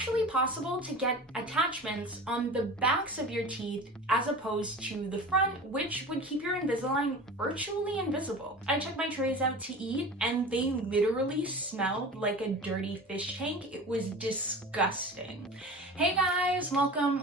actually possible to get attachments on the backs of your teeth as opposed to the front, which would keep your Invisalign virtually invisible. I took my trays out to eat and they literally smelled like a dirty fish tank. It was disgusting. Hey guys, welcome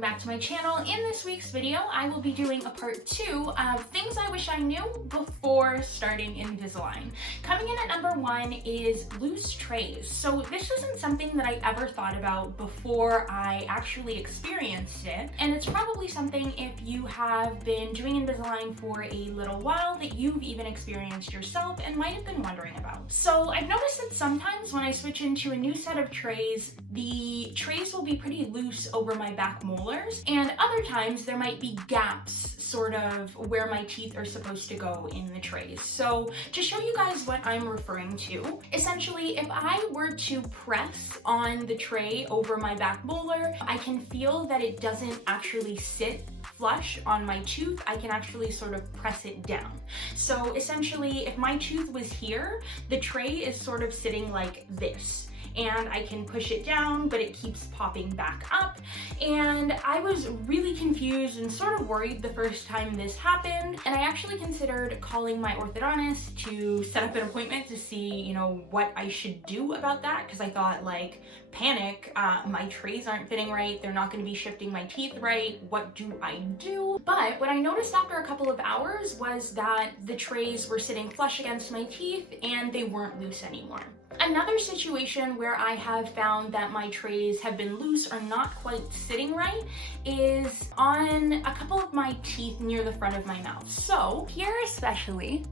back to my channel. In this week's video, I will be doing a part 2 of things I wish I knew before starting Invisalign. Coming in at number 1 is loose trays. So this isn't something that I ever thought about before I actually experienced it, and it's probably something, if you have been doing Invisalign for a little while, that you've even experienced yourself and might have been wondering about. So I've noticed that sometimes when I switch into a new set of trays, the trays will be pretty loose over my back molars, and other times there might be gaps sort of where my teeth are supposed to go in the trays. So to show you guys what I'm referring to, essentially if I were to press on the tray over my back molar, I can feel that it doesn't actually sit flush on my tooth. I can actually sort of press it down. So essentially if my tooth was here, the tray is sort of sitting like this, and I can push it down, but it keeps popping back up. And I was really confused and sort of worried the first time this happened, and I actually considered calling my orthodontist to set up an appointment to see, what I should do about that, because I thought, like, panic, my trays aren't fitting right, they're not going to be shifting my teeth right, what do I do? But what I noticed after a couple of hours was that the trays were sitting flush against my teeth and they weren't loose anymore. Another situation where I have found that my trays have been loose or not quite sitting right is on a couple of my teeth near the front of my mouth. So here especially,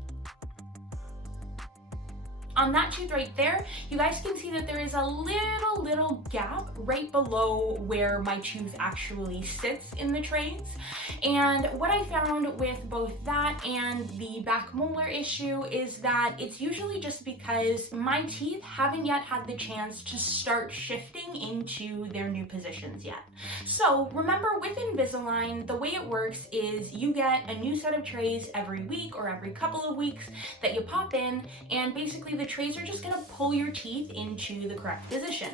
on that tooth right there, you guys can see that there is a little gap right below where my tooth actually sits in the trays. And what I found with both that and the back molar issue is that it's usually just because my teeth haven't yet had the chance to start shifting into their new positions yet. So remember, with Invisalign, the way it works is you get a new set of trays every week or every couple of weeks that you pop in, and basically the trays are just going to pull your teeth into the correct position.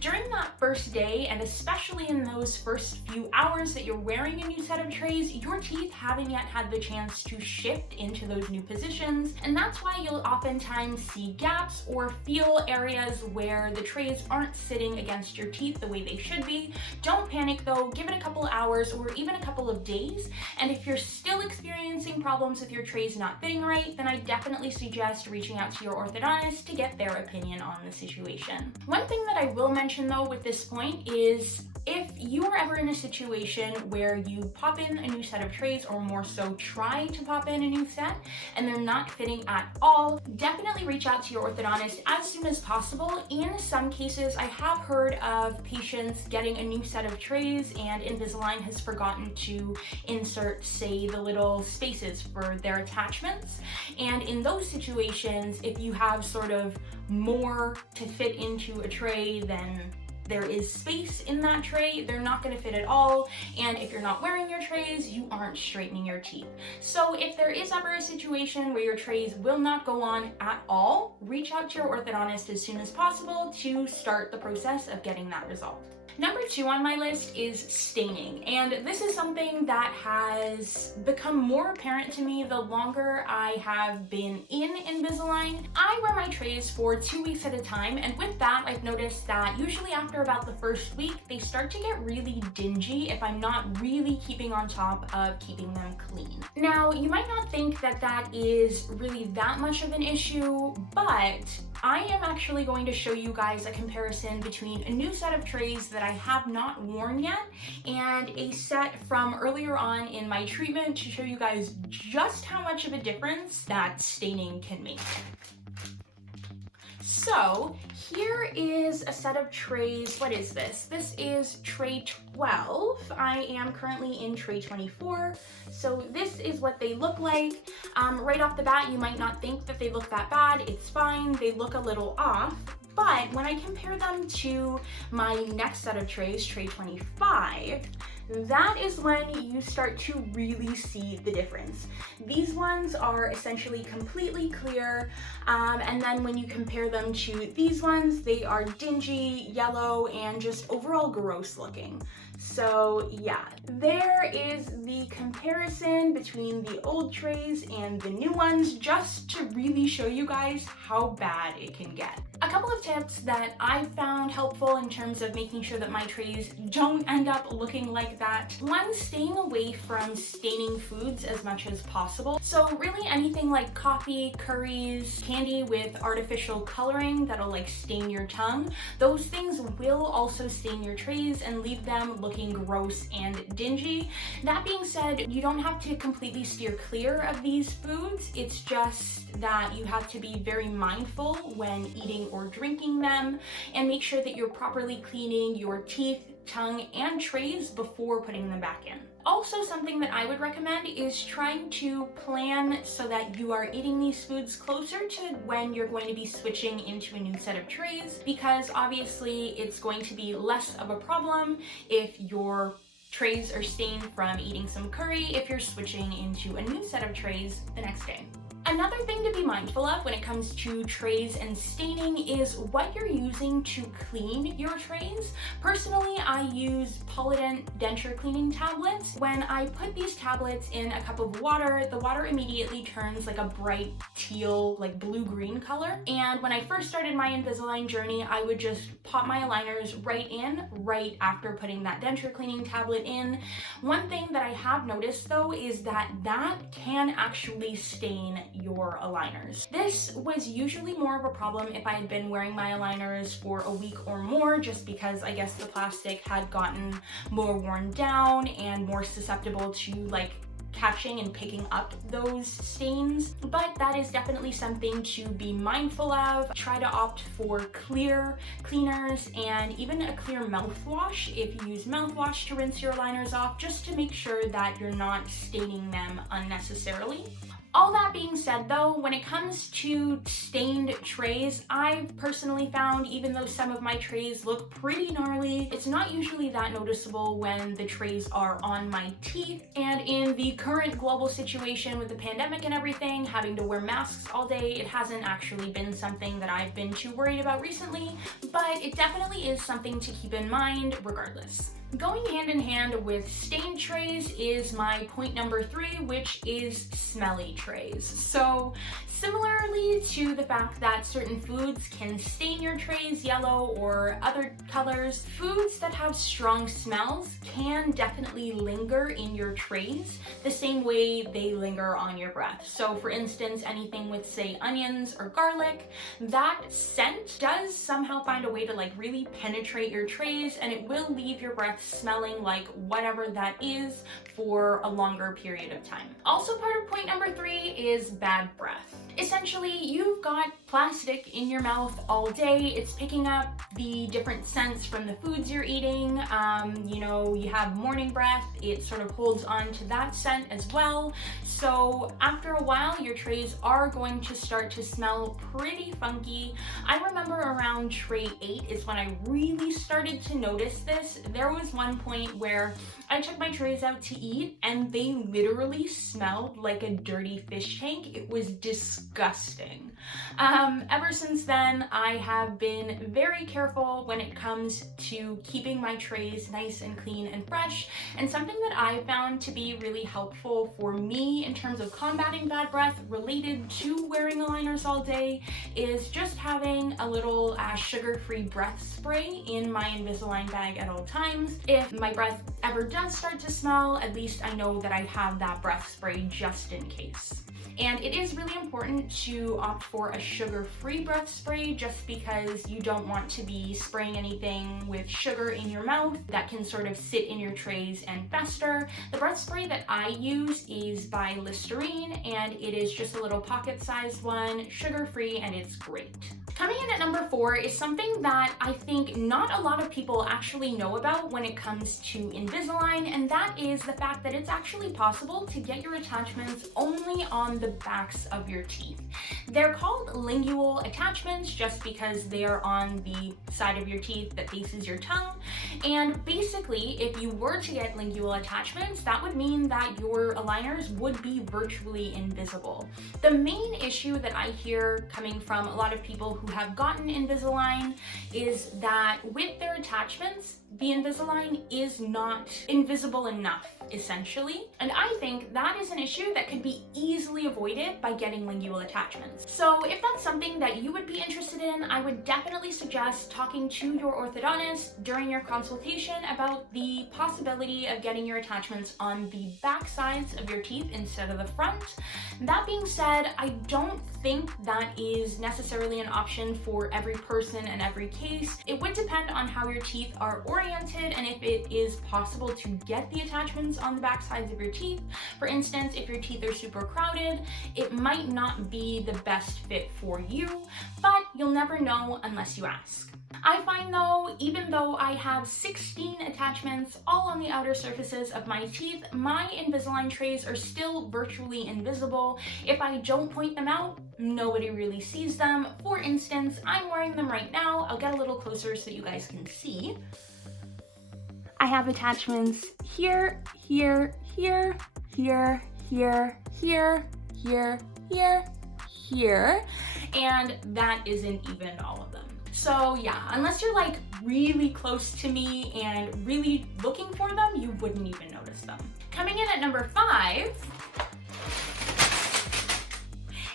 During that first day, and especially in those first few hours that you're wearing a new set of trays, your teeth haven't yet had the chance to shift into those new positions, and that's why you'll oftentimes see gaps or feel areas where the trays aren't sitting against your teeth the way they should be. Don't panic though, give it a couple hours or even a couple of days, and if you're still experiencing problems with your trays not fitting right, then I definitely suggest reaching out to your orthodontist to get their opinion on the situation. One thing that I will mention though with this point is, if you are ever in a situation where you pop in a new set of trays, or more so try to pop in a new set, and they're not fitting at all, definitely reach out to your orthodontist as soon as possible. In some cases, I have heard of patients getting a new set of trays and Invisalign has forgotten to insert, say, the little spaces for their attachments. And in those situations, if you have sort of more to fit into a tray than there is space in that tray, they're not going to fit at all, and if you're not wearing your trays, you aren't straightening your teeth. So if there is ever a situation where your trays will not go on at all, reach out to your orthodontist as soon as possible to start the process of getting that resolved. Number 2 on my list is staining, and this is something that has become more apparent to me the longer I have been in Invisalign. I wear my trays for 2 weeks at a time, and with that I've noticed that usually after about the first week they start to get really dingy if I'm not really keeping on top of keeping them clean. Now, you might not think that that is really that much of an issue, but I am actually going to show you guys a comparison between a new set of trays that I have not worn yet and a set from earlier on in my treatment to show you guys just how much of a difference that staining can make. So here is a set of trays. What is this? This is tray 12. I am currently in tray 24. So this is what they look like. Right off the bat, you might not think that they look that bad. It's fine. They look a little off. But when I compare them to my next set of trays, tray 25, that is when you start to really see the difference. These ones are essentially completely clear, and then when you compare them to these ones, they are dingy, yellow, and just overall gross looking. So yeah, there is the comparison between the old trays and the new ones, just to really show you guys how bad it can get. A couple of tips that I've found helpful in terms of making sure that my trays don't end up looking like that. One, staying away from staining foods as much as possible. So really anything like coffee, curries, candy with artificial coloring that'll like stain your tongue, those things will also stain your trays and leave them looking gross and dingy. That being said, you don't have to completely steer clear of these foods. It's just that you have to be very mindful when eating or drinking them, and make sure that you're properly cleaning your teeth, tongue, and trays before putting them back in. Also, something that I would recommend is trying to plan so that you are eating these foods closer to when you're going to be switching into a new set of trays, because obviously it's going to be less of a problem if your trays are stained from eating some curry if you're switching into a new set of trays the next day. Another thing to be mindful of when it comes to trays and staining is what you're using to clean your trays. Personally, I use Polident denture cleaning tablets. When I put these tablets in a cup of water, the water immediately turns like a bright teal, like blue-green color. And when I first started my Invisalign journey, I would just pop my aligners right after putting that denture cleaning tablet in. One thing that I have noticed though is that can actually stain your aligners. This was usually more of a problem if I had been wearing my aligners for a week or more, just because I guess the plastic had gotten more worn down and more susceptible to like catching and picking up those stains. But that is definitely something to be mindful of. Try to opt for clear cleaners and even a clear mouthwash if you use mouthwash to rinse your aligners off, just to make sure that you're not staining them unnecessarily. All that being said though, when it comes to stained trays, I've personally found, even though some of my trays look pretty gnarly, it's not usually that noticeable when the trays are on my teeth. And in the current global situation with the pandemic and everything, having to wear masks all day, it hasn't actually been something that I've been too worried about recently, but it definitely is something to keep in mind regardless. Going hand in hand with stained trays is my point number 3, which is smelly trays. So similarly to the fact that certain foods can stain your trays yellow or other colors, foods that have strong smells can definitely linger in your trays the same way they linger on your breath. So for instance, anything with say onions or garlic, that scent does somehow find a way to like really penetrate your trays, and it will leave your breath smelling like whatever that is for a longer period of time. Also, part of point number 3 is bad breath. Essentially, you've got plastic in your mouth all day. It's picking up the different scents from the foods you're eating. You have morning breath. It sort of holds on to that scent as well. So after a while, your trays are going to start to smell pretty funky. I remember around tray 8 is when I really started to notice this. There was one point where I took my trays out to eat and they literally smelled like a dirty fish tank. It was disgusting. Ever since then, I have been very careful when it comes to keeping my trays nice and clean and fresh. And something that I found to be really helpful for me in terms of combating bad breath related to wearing aligners all day is just having a little sugar-free breath spray in my Invisalign bag at all times. If my breath ever does start to smell, at least I know that I have that breath spray just in case. And it is really important to opt for a sugar-free breath spray, just because you don't want to be spraying anything with sugar in your mouth that can sort of sit in your trays and fester. The breath spray that I use is by Listerine, and it is just a little pocket-sized one, sugar-free, and it's great. Coming in at number 4 is something that I think not a lot of people actually know about when it comes to Invisalign, and that is the fact that it's actually possible to get your attachments only on on the backs of your teeth. They're called lingual attachments just because they are on the side of your teeth that faces your tongue. And basically, if you were to get lingual attachments, that would mean that your aligners would be virtually invisible. The main issue that I hear coming from a lot of people who have gotten Invisalign is that with their attachments, the Invisalign is not invisible enough, essentially. And I think that is an issue that could be easily avoided by getting lingual attachments. So if that's something that you would be interested in, I would definitely suggest talking to your orthodontist during your consultation about the possibility of getting your attachments on the back sides of your teeth instead of the front. That being said, I don't think that is necessarily an option for every person and every case. It would depend on how your teeth are oriented and if it is possible to get the attachments on the back sides of your teeth. For instance, if your teeth are super crowded, it might not be the best fit for you, but you'll never know unless you ask. I find though, even though I have 16 attachments all on the outer surfaces of my teeth, my Invisalign trays are still virtually invisible. If I don't point them out, nobody really sees them. For instance, I'm wearing them right now. I'll get a little closer so you guys can see. I have attachments here, here, here, here, here, here, here, here, here, and that isn't even all of them. So yeah, unless you're like really close to me and really looking for them, you wouldn't even notice them. Coming in at number 5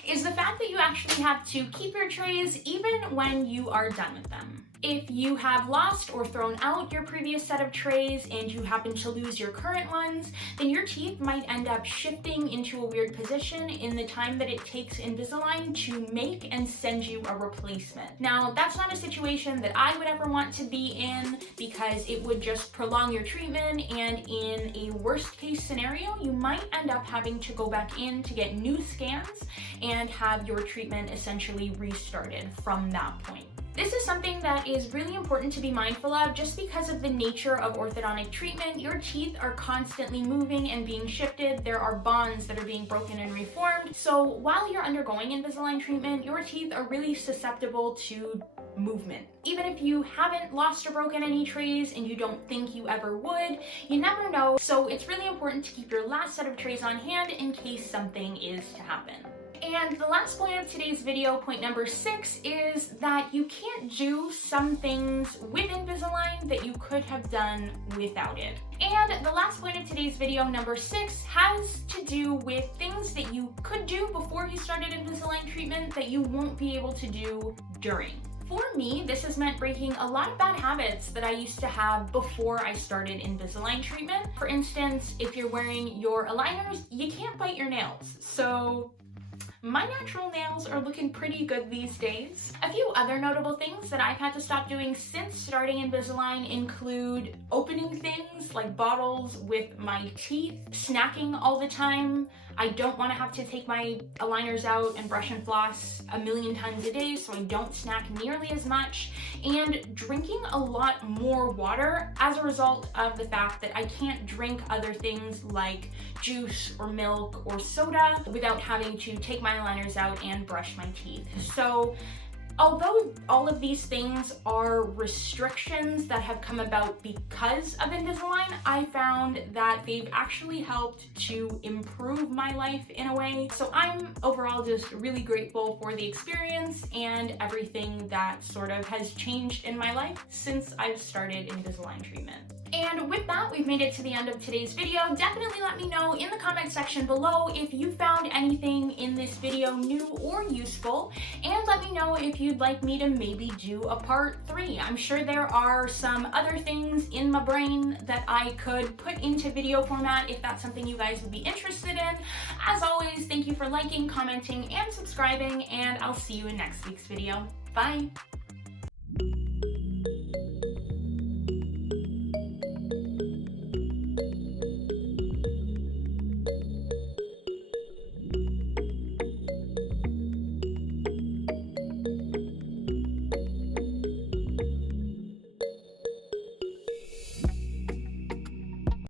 is the fact that you actually have to keep your trays even when you are done with them. If you have lost or thrown out your previous set of trays and you happen to lose your current ones, then your teeth might end up shifting into a weird position in the time that it takes Invisalign to make and send you a replacement. Now, that's not a situation that I would ever want to be in because it would just prolong your treatment, and in a worst case scenario, you might end up having to go back in to get new scans and have your treatment essentially restarted from that point. This is something that is really important to be mindful of just because of the nature of orthodontic treatment. Your teeth are constantly moving and being shifted. There are bonds that are being broken and reformed. So while you're undergoing Invisalign treatment, your teeth are really susceptible to movement. Even if you haven't lost or broken any trays and you don't think you ever would, you never know. So it's really important to keep your last set of trays on hand in case something is to happen. And the last point of today's video, point number 6, is that you can't do some things with Invisalign that you could have done without it. And the last point of today's video, number 6, has to do with things that you could do before you started Invisalign treatment that you won't be able to do during. For me, this has meant breaking a lot of bad habits that I used to have before I started Invisalign treatment. For instance, if you're wearing your aligners, you can't bite your nails. So my natural nails are looking pretty good these days. A few other notable things that I've had to stop doing since starting Invisalign include opening things like bottles with my teeth, snacking all the time. I don't want to have to take my aligners out and brush and floss a million times a day, so I don't snack nearly as much, and drinking a lot more water as a result of the fact that I can't drink other things like juice or milk or soda without having to take my aligners out and brush my teeth. So although all of these things are restrictions that have come about because of Invisalign, I found that they've actually helped to improve my life in a way. So I'm overall just really grateful for the experience and everything that sort of has changed in my life since I've started Invisalign treatment. And with that, we've made it to the end of today's video. Definitely let me know in the comment section below if you found anything in this video new or useful, and let me know if you'd like me to maybe do a part 3. I'm sure there are some other things in my brain that I could put into video format if that's something you guys would be interested in. As always, thank you for liking, commenting, and subscribing, and I'll see you in next week's video. Bye!